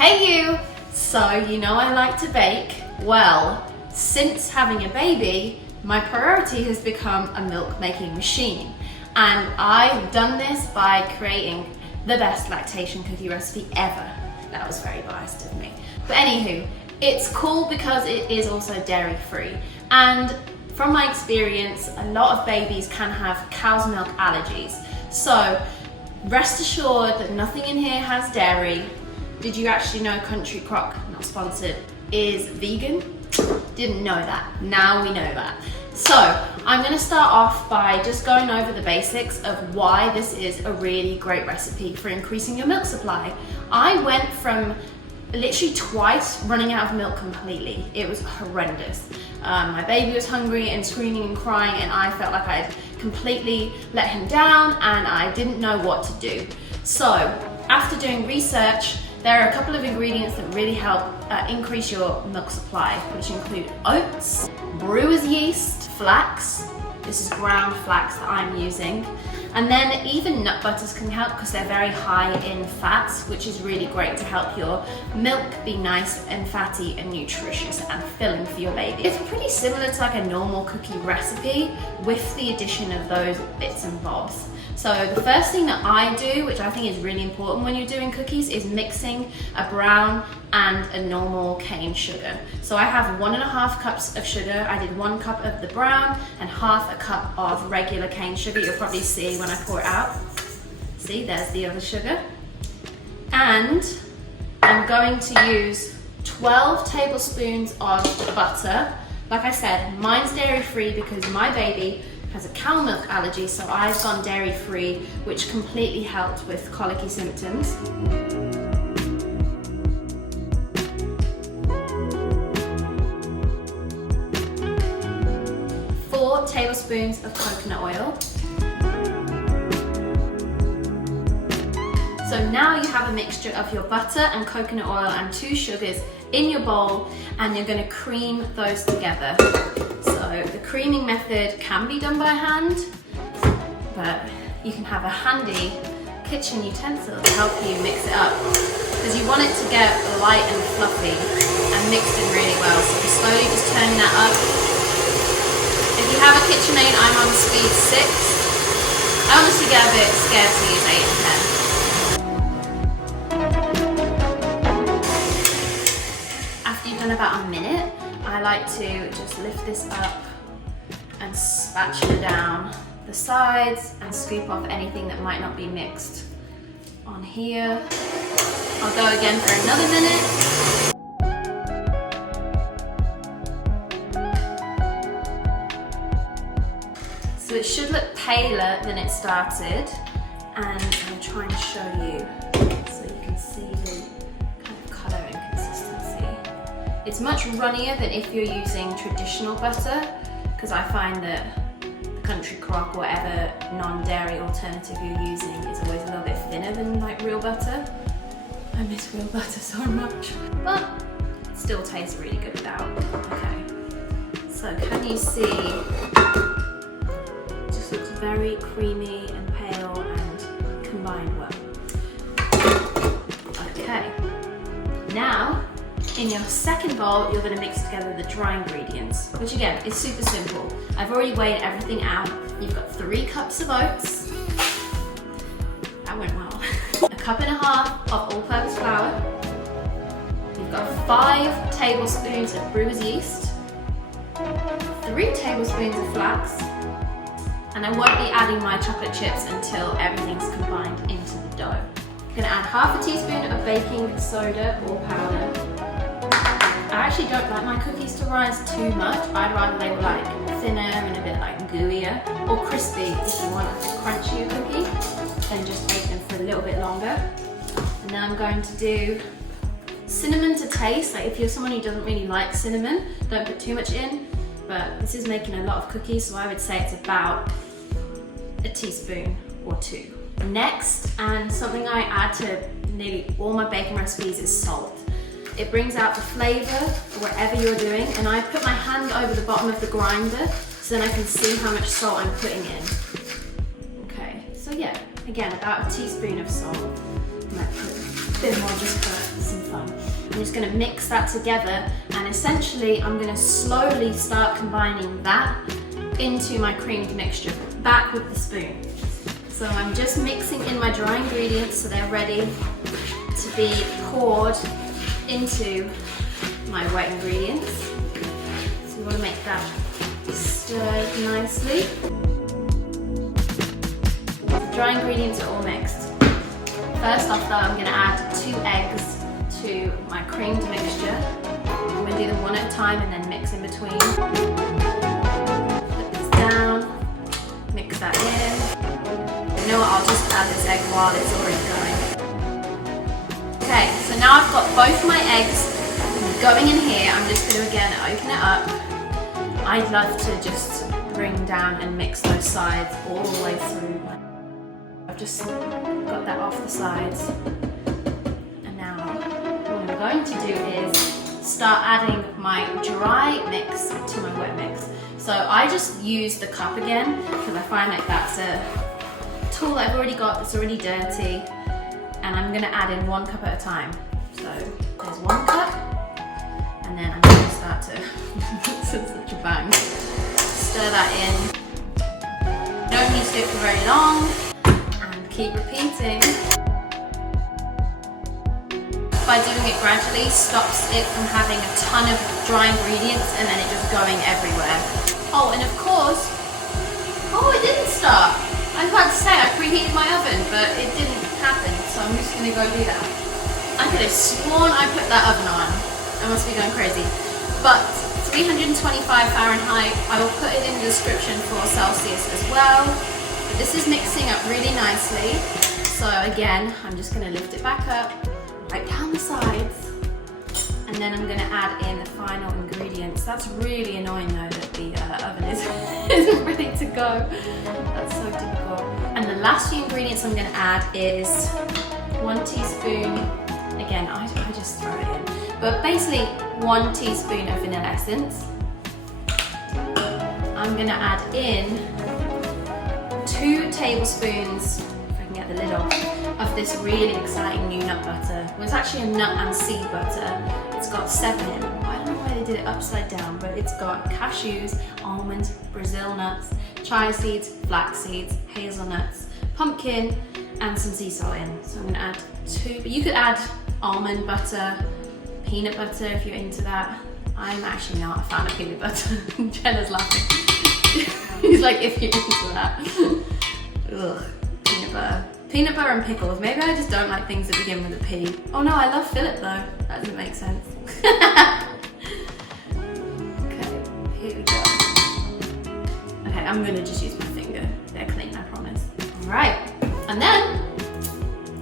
Hey you! So you know I like to bake? Well, since having a baby, my priority has become a milk making machine. And I've done this by creating the best lactation cookie recipe ever. That was very biased of me. But anywho, it's cool because it is also dairy free. And from my experience, a lot of babies can have cow's milk allergies. So rest assured that nothing in here has dairy. Did you actually know Country Crock, not sponsored, is vegan? Didn't know that. Now we know that. So I'm going to start off by just going over the basics of why this is a really great recipe for increasing your milk supply. I went from literally twice running out of milk completely. It was horrendous. My baby was hungry and screaming and crying, and I felt like I'd completely let him down and I didn't know what to do. So after doing research, there are a couple of ingredients that really help increase your milk supply, which include oats, brewer's yeast, flax. This is ground flax that I'm using. And then even nut butters can help because they're very high in fats, which is really great to help your milk be nice and fatty and nutritious and filling for your baby. It's pretty similar to like a normal cookie recipe with the addition of those bits and bobs. So the first thing that I do, which I think is really important when you're doing cookies, is mixing a brown and a normal cane sugar. So I have 1.5 cups of sugar. I did 1 cup of the brown and 1/2 cup of regular cane sugar. You'll probably see when I pour it out. See, there's the other sugar. And I'm going to use 12 tablespoons of butter. Like I said, mine's dairy free because my baby has a cow milk allergy, so I've gone dairy free, which completely helped with colicky symptoms. 4 tablespoons of coconut oil. So now you have a mixture of your butter and coconut oil and 2 sugars in your bowl, and you're going to cream those together. So the creaming method can be done by hand, but you can have a handy kitchen utensil to help you mix it up, because you want it to get light and fluffy and mixed in really well. So you're slowly just turning that up. If you have a KitchenAid, I'm on speed 6. I honestly get a bit scared to use 8 and 10. About a minute, I like to just lift this up and spatula down the sides and scoop off anything that might not be mixed on here. I'll go again for another minute. So it should look paler than it started, and I'll try and show you so you can see the kind of colour and consistency. It's much runnier than if you're using traditional butter, because I find that the Country Crock or whatever non-dairy alternative you're using is always a little bit thinner than like real butter. I miss real butter so much, but it still tastes really good without. Okay, so can you see? It just looks very creamy and pale and combined well. Okay, now in your second bowl, you're going to mix together the dry ingredients, which again is super simple. I've already weighed everything out. You've got 3 cups of oats. That went well. 1.5 cups of all-purpose flour. You've got 5 tablespoons of brewer's yeast, 3 tablespoons of flax, and I won't be adding my chocolate chips until everything's combined into the dough. You're going to add 1/2 teaspoon of baking soda or powder. I actually don't like my cookies to rise too much. I'd rather they were like thinner and a bit like gooier, or crispy if you want a crunchier cookie, then just bake them for a little bit longer. And then I'm going to do cinnamon to taste. Like if you're someone who doesn't really like cinnamon, don't put too much in, but this is making a lot of cookies, so I would say it's about a teaspoon or 2. Next, and something I add to nearly all my baking recipes, is salt. It brings out the flavour whatever you're doing, and I put my hand over the bottom of the grinder so then I can see how much salt I'm putting in. Okay, so yeah, again, about a teaspoon of salt. I might put a bit more just for some fun. I'm just gonna mix that together, and essentially I'm gonna slowly start combining that into my creamed mixture, back with the spoon. So I'm just mixing in my dry ingredients so they're ready to be poured into my wet ingredients. So you want to make that stir nicely. The dry ingredients are all mixed. First off though, I'm going to add 2 eggs to my creamed mixture. I'm going to do them one at a time and then mix in between. Put this down, mix that in. You know what, I'll just add this egg while it's already going. Okay, so now I've got both my eggs going in here. I'm just going to again open it up. I'd love to just bring down and mix those sides all the way through. I've just got that off the sides. And now what I'm going to do is start adding my dry mix to my wet mix. So I just use the cup again because I find like that's a tool that I've already got that's already dirty, and I'm going to add in 1 cup at a time. So there's 1 cup, and then I'm going to start to such a bang. Stir that in. Don't need to do it for very long, and keep repeating. By doing it gradually stops it from having a ton of dry ingredients and then it just going everywhere. Oh, and of course, oh, it didn't start. I was about to say I preheated my oven, but it didn't happen, so I'm just going to go do that. I could have sworn I put that oven on. I must be going crazy. But 325 Fahrenheit, I will put it in the description for Celsius as well. But this is mixing up really nicely. So again, I'm just going to lift it back up, right down the sides, and then I'm going to add in the final ingredients. That's really annoying though that the oven isn't ready to go. That's so difficult. And the last few ingredients I'm going to add is 1 teaspoon, again I just throw it in, but basically 1 teaspoon of vanilla essence. I'm going to add in 2 tablespoons, if I can get the lid off, of this really exciting new nut butter. Well, it's actually a nut and seed butter. It's got 7 in. I don't know why they did it upside down, but it's got cashews, almonds, Brazil nuts, chia seeds, flax seeds, hazelnuts, pumpkin, and some sea salt in. So I'm going to add 2, but you could add almond butter, peanut butter if you're into that. I'm actually not a fan of peanut butter. Jenna's laughing. He's like, if you're into that. Ugh, peanut butter. Peanut butter and pickles. Maybe I just don't like things that begin with a P. Oh no, I love fillet though. That doesn't make sense. Okay, here we go. Okay, I'm gonna just use my finger. They're clean, I promise. Alright, and then,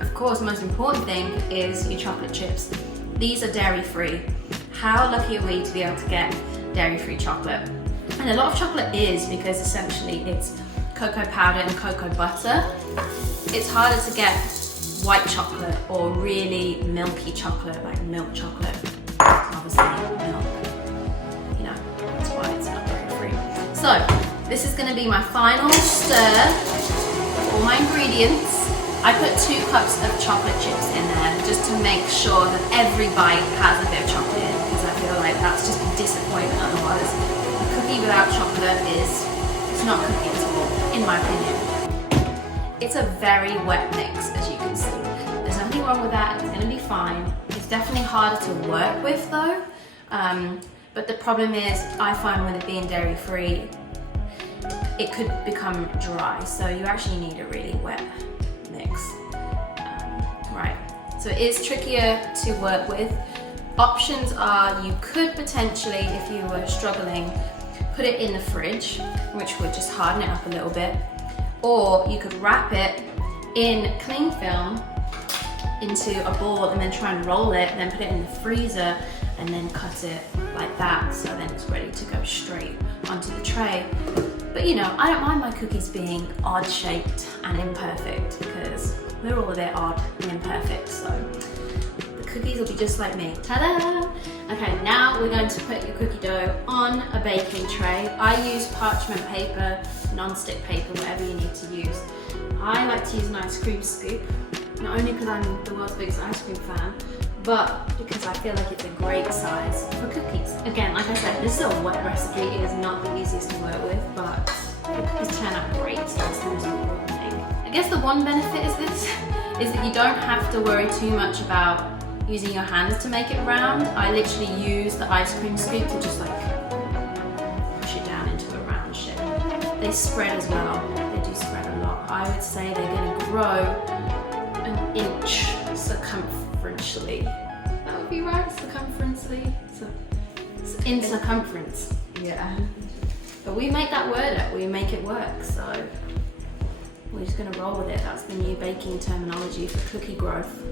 of course, the most important thing is your chocolate chips. These are dairy-free. How lucky are we to be able to get dairy-free chocolate? And a lot of chocolate is because essentially it's cocoa powder and cocoa butter. It's harder to get white chocolate or really milky chocolate, like milk chocolate. Obviously, milk, you know, that's why it's not dairy-free. So, this is going to be my final stir of all my ingredients. I put 2 cups of chocolate chips in there just to make sure that every bite has a bit of chocolate in, because I feel like that's just a disappointment otherwise. A cookie without chocolate it's not cookie at all, in my opinion. It's a very wet mix, as you can see. There's nothing wrong with that, it's gonna be fine. It's definitely harder to work with though, but the problem is, I find with it being dairy-free, it could become dry, so you actually need a really wet mix. Right, so it is trickier to work with. Options are, you could potentially, if you were struggling, put it in the fridge, which would just harden it up a little bit. Or you could wrap it in cling film into a ball and then try and roll it and then put it in the freezer and then cut it like that, so then it's ready to go straight onto the tray. But you know, I don't mind my cookies being odd shaped and imperfect because we're all a bit odd and imperfect, so the cookies will be just like me. Ta-da! Okay, now we're going to put your cookie dough on a baking tray. I use parchment paper, non-stick paper, whatever you need to use. I like to use an ice cream scoop, not only because I'm the world's biggest ice cream fan, but because I feel like it's a great size for cookies. Again, like I said, this is a wet recipe. It is not the easiest to work with, but the cookies turn out great, so that's the most important thing. I guess the one benefit is that you don't have to worry too much about using your hands to make it round. I literally use the ice cream scoop to just like push it down into a round shape. They spread as well. They do spread a lot. I would say they're going to grow an inch circumferentially. That would be right, circumferentially. So in circumference. Yeah. But we make that word up. We make it work. So we're just going to roll with it. That's the new baking terminology for cookie growth.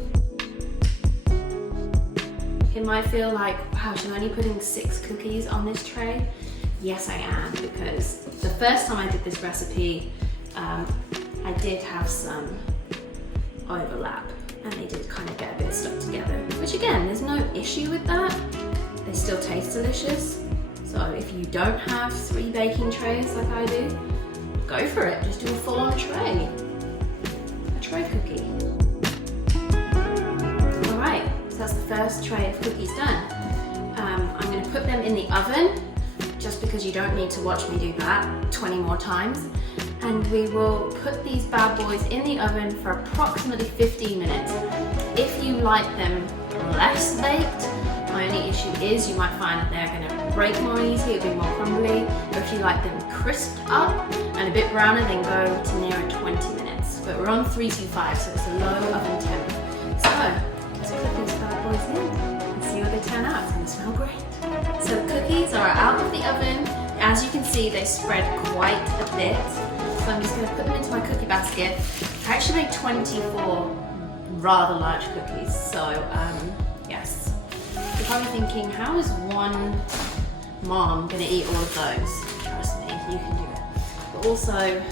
It might feel like, wow, she's only putting 6 cookies on this tray. Yes, I am, because the first time I did this recipe, I did have some overlap and they did kind of get a bit stuck together, which again, there's no issue with that. They still taste delicious. So if you don't have 3 baking trays like I do, go for it. Just do a full-on tray. A tray cookie. All right, so that's the first tray of cookies done. I'm going to put them in the oven, just because you don't need to watch me do that 20 more times. And we will put these bad boys in the oven for approximately 15 minutes. If you like them less baked, my only issue is you might find that they're going to break more easily, it'll be more crumbly. Or if you like them crisped up and a bit browner, then go to nearer 20 minutes. But we're on 325, so it's a low oven temp. So let's put these bad boys in and see what they turn out. It's going to smell great. So the cookies are out of the oven. As you can see, they spread quite a bit. So I'm just going to put them into my cookie basket. I actually made 24 rather large cookies. So yes, you're probably thinking, how is one mom going to eat all of those? Trust me, you can do it. But also,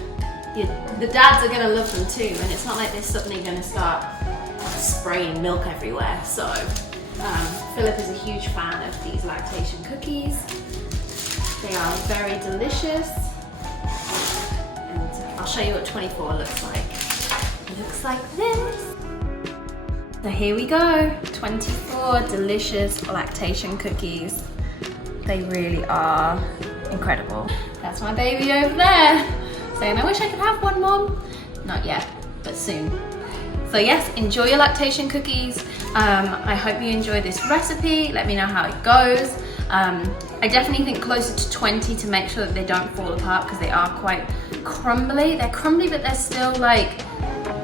the dads are going to love them too. And it's not like they're suddenly going to start spraying milk everywhere. So Philip is a huge fan of these lactation cookies. They are very delicious. And I'll show you what 24 looks like. It looks like this. So here we go, 24 delicious lactation cookies. They really are incredible. That's my baby over there, saying, I wish I could have one, Mom. Not yet, but soon. So yes, enjoy your lactation cookies. I hope you enjoy this recipe. Let me know how it goes. I definitely think closer to 20 to make sure that they don't fall apart, because they are quite crumbly. They're crumbly, but they're still like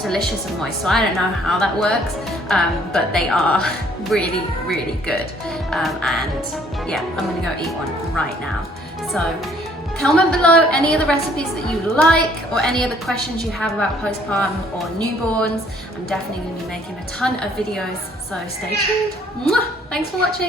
delicious and moist. So I don't know how that works, but they are really, really good. And yeah, I'm gonna go eat one right now. So comment below any other recipes that you like or any other questions you have about postpartum or newborns. I'm definitely gonna be making a ton of videos, so stay tuned. Mwah! Thanks for watching.